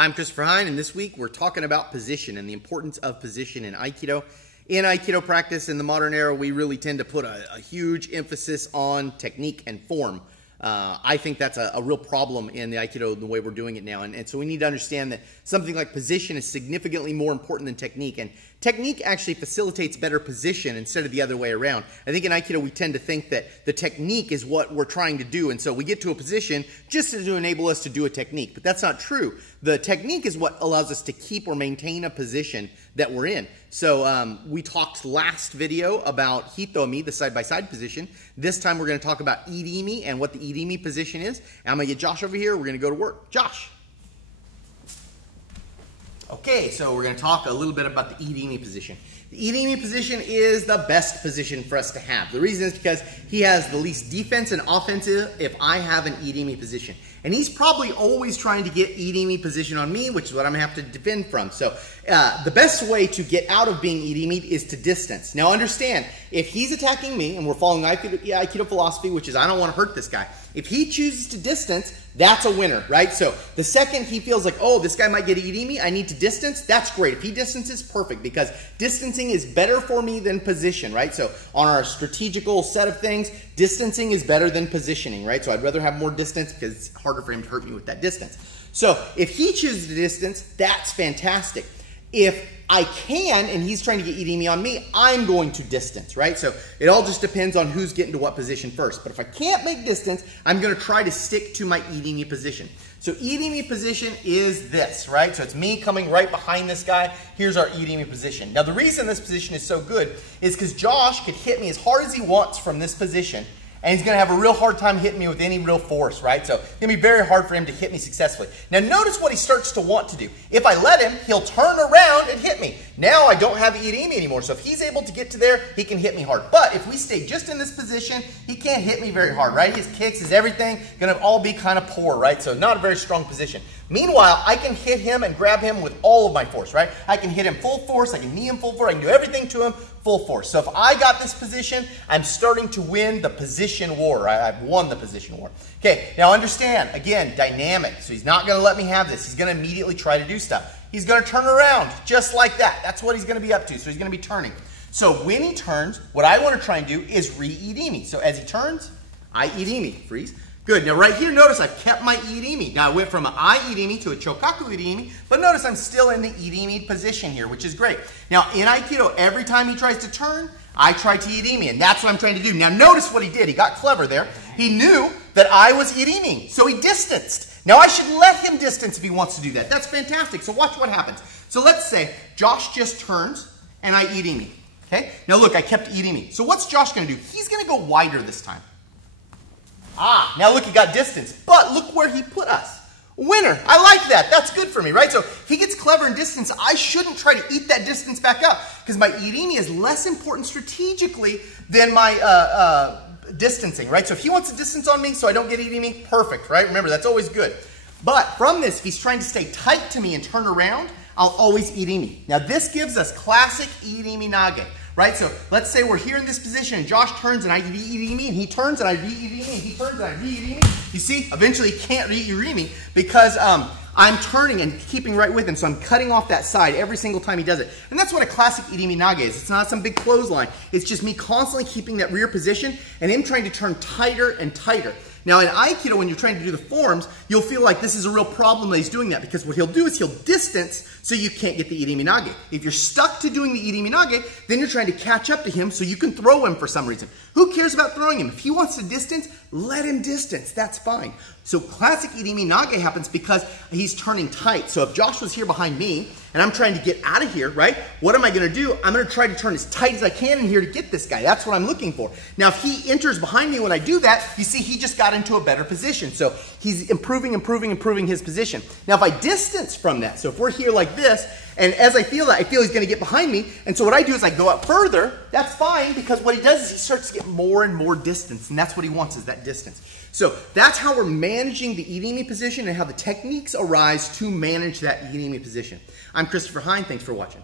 I'm Christopher Hine, and this week we're talking about position and the importance of position in Aikido. In Aikido practice in the modern era, we really tend to put a huge emphasis on technique and form. I think that's a real problem in the Aikido, the way we're doing it now. And so we need to understand that something like position is significantly more important than technique. And technique actually facilitates better position instead of the other way around. I think in Aikido we tend to think that the technique is what we're trying to do. And so we get to a position just to enable us to do a technique. But that's not true. The technique is what allows us to keep or maintain a position that we're in. So we talked last video about Hitomi, the side-by-side position. This time we're going to talk about Irimi and what the Irimi position is. And I'm going to get Josh over here. We're going to go to work. Josh. Okay, so we're going to talk a little bit about the Irimi position. The Irimi position is the best position for us to have. The reason is because he has the least defense and offensive if I have an Irimi position. And he's probably always trying to get Irimi position on me, which is what I'm going to have to defend from. So the best way to get out of being Irimi is to distance. Now understand, if he's attacking me, and we're following Aikido philosophy, which is I don't want to hurt this guy, if he chooses to distance, that's a winner, right? So the second he feels like, oh, this guy might get Irimi, I need to distance, that's great. If he distances, perfect, because distancing is better for me than position, right? So on our strategical set of things, distancing is better than positioning, right? So I'd rather have more distance because it's harder for him to hurt me with that distance. So if he chooses to distance, that's fantastic. If I can, and he's trying to get Irimi on me, I'm going to distance, right? So it all just depends on who's getting to what position first. But if I can't make distance, I'm going to try to stick to my Irimi position. So Irimi position is this, right? So it's me coming right behind this guy. Here's our Irimi position. Now the reason this position is so good is because Josh could hit me as hard as he wants from this position, and he's going to have a real hard time hitting me with any real force, right? So it's going to be very hard for him to hit me successfully. Now notice what he starts to want to do. If I let him, he'll turn around and hit me. Now I don't have Irimi anymore, so if he's able to get to there, he can hit me hard. But if we stay just in this position, he can't hit me very hard, right? His kicks, his everything, going to all be kind of poor, right? So not a very strong position. Meanwhile, I can hit him and grab him with all of my force, right? I can hit him full force, I can knee him full force, I can do everything to him full force. So if I got this position, I'm starting to win the position war. I've won the position war. Okay, now understand, again, dynamic. So he's not going to let me have this. He's going to immediately try to do stuff. He's going to turn around just like that. That's what he's going to be up to. So he's going to be turning. So when he turns, what I want to try and do is re-Irimi. So as he turns, I Irimi. Freeze. Good. Now right here, notice I've kept my Irimi. Now I went from an I Irimi to a Chokaku Irimi, but notice I'm still in the Irimi position here, which is great. Now in Aikido, every time he tries to turn, I try to Irimi, and that's what I'm trying to do. Now notice what he did. He got clever there. He knew that I was Irimi, so he distanced. Now I should let him distance if he wants to do that. That's fantastic. So watch what happens. So let's say Josh just turns, and I Irimi. Okay? Now look, I kept Irimi. So what's Josh going to do? He's going to go wider this time. Ah, now look, he got distance. But look where he put us. Winner. I like that. That's good for me, right? So if he gets clever in distance, I shouldn't try to eat that distance back up because my Irimi is less important strategically than my distancing, right? So if he wants a distance on me so I don't get Irimi, perfect, right? Remember, that's always good. But from this, if he's trying to stay tight to me and turn around, I'll always Irimi. Now this gives us classic Irimi Nage. Right, so let's say we're here in this position and Josh turns and I re-Irimi, and he turns and I re-Irimi, and he turns and I re-Irimi. You see, eventually he can't re-Irimi because I'm turning and keeping right with him, so I'm cutting off that side every single time he does it. And that's what a classic Irimi Nage is. It's not some big clothesline. It's just me constantly keeping that rear position and him trying to turn tighter and tighter. Now in Aikido, when you're trying to do the forms, you'll feel like this is a real problem that he's doing that because what he'll do is he'll distance so you can't get the Irimi Nage. If you're stuck to doing the Irimi Nage, then you're trying to catch up to him so you can throw him for some reason. Who cares about throwing him? If he wants to distance, let him distance. That's fine. So classic Irimi Nage happens because he's turning tight. So if Josh was here behind me and I'm trying to get out of here, right? What am I going to do? I'm going to try to turn as tight as I can in here to get this guy. That's what I'm looking for. Now, if he enters behind me when I do that, you see he just got into a better position. So he's improving his position. Now, if I distance from that, so if we're here like this, and as I feel that, I feel he's going to get behind me, and so what I do is I go up further. That's fine, because what he does is he starts to get more and more distance, and that's what he wants, is that distance. So that's how we're managing the Irimi position and how the techniques arise to manage that Irimi position. I'm Christopher Hine. Thanks for watching.